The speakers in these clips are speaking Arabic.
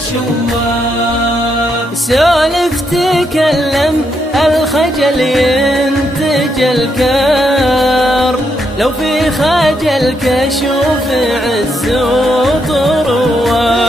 شواه. سولف تكلم الخجل ينتج الكار، لو في خجلك اشوف عز وطرواه.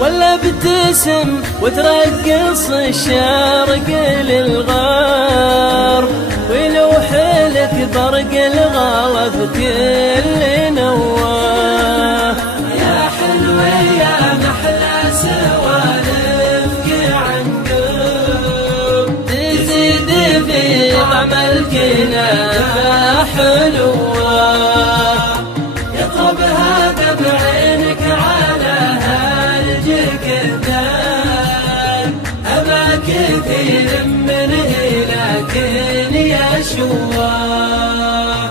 ولا ابتسم وترقص الشرق للغار، ويلوح لك برق الغلا في كل نواه. يا حلوة يا محلى سوالفك عن قرب، تزيد في طعم الكنافة حلوة. يطرب هذا بعينك على هرجك الدار، أما كثير منه لكن يا شواه.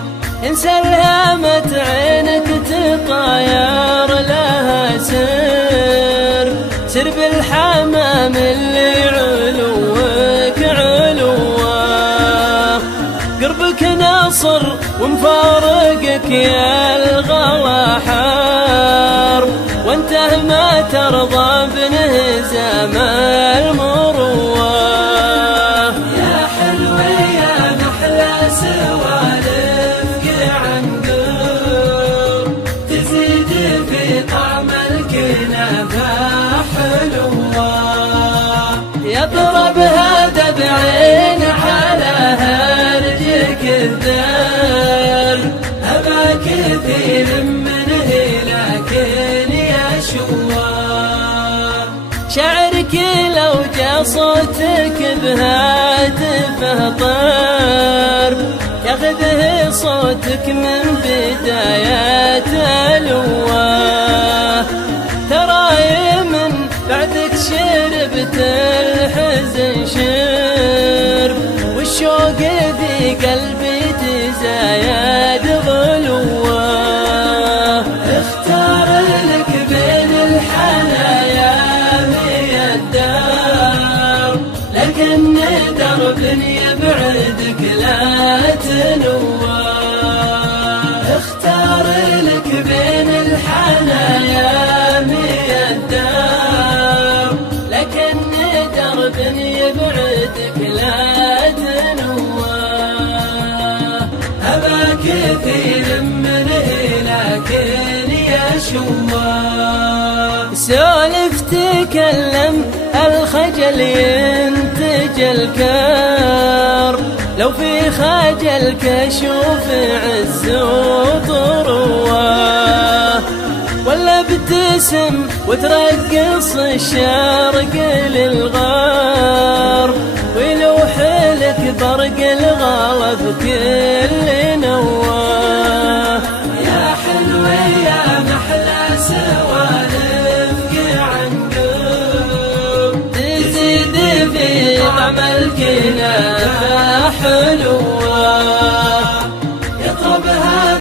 إن سلهمت عينك تطاير لها سر بالحمام اللي علوك علواه. قربك ناصر ومفارقك يا الغلا حار، وانته ما ترضى بانهزام المروه. يا حلوة يا محلى سوالفك عن قرب، تزيد في طعم الكنافة حلوة. يضرب هذا بعين على هرجك الدار، أبا كثير منه لكن يا شواه. شعرك لو جا صوتك بهاتفه طار، ياخذه صوتك من بدايات الواه. تراي من بعدك شربت الحزن شرب، والشوق في قلبي تزايد غلوه. اختار لك بين الحنايا مية دار، لكن درب يبعدك لا تنواه. اختار لك بين الحنايا مية دار، لكن درب يبعدك لا تنواه. أبا كثير منه لكن يا شواه. سولف تكلم الخجل ينتج الكار، لو في خجلك اشوف عز وطرواه. ولا ابتسم وترقص الشرق للغار، ويلوح لك برق الغلا في كل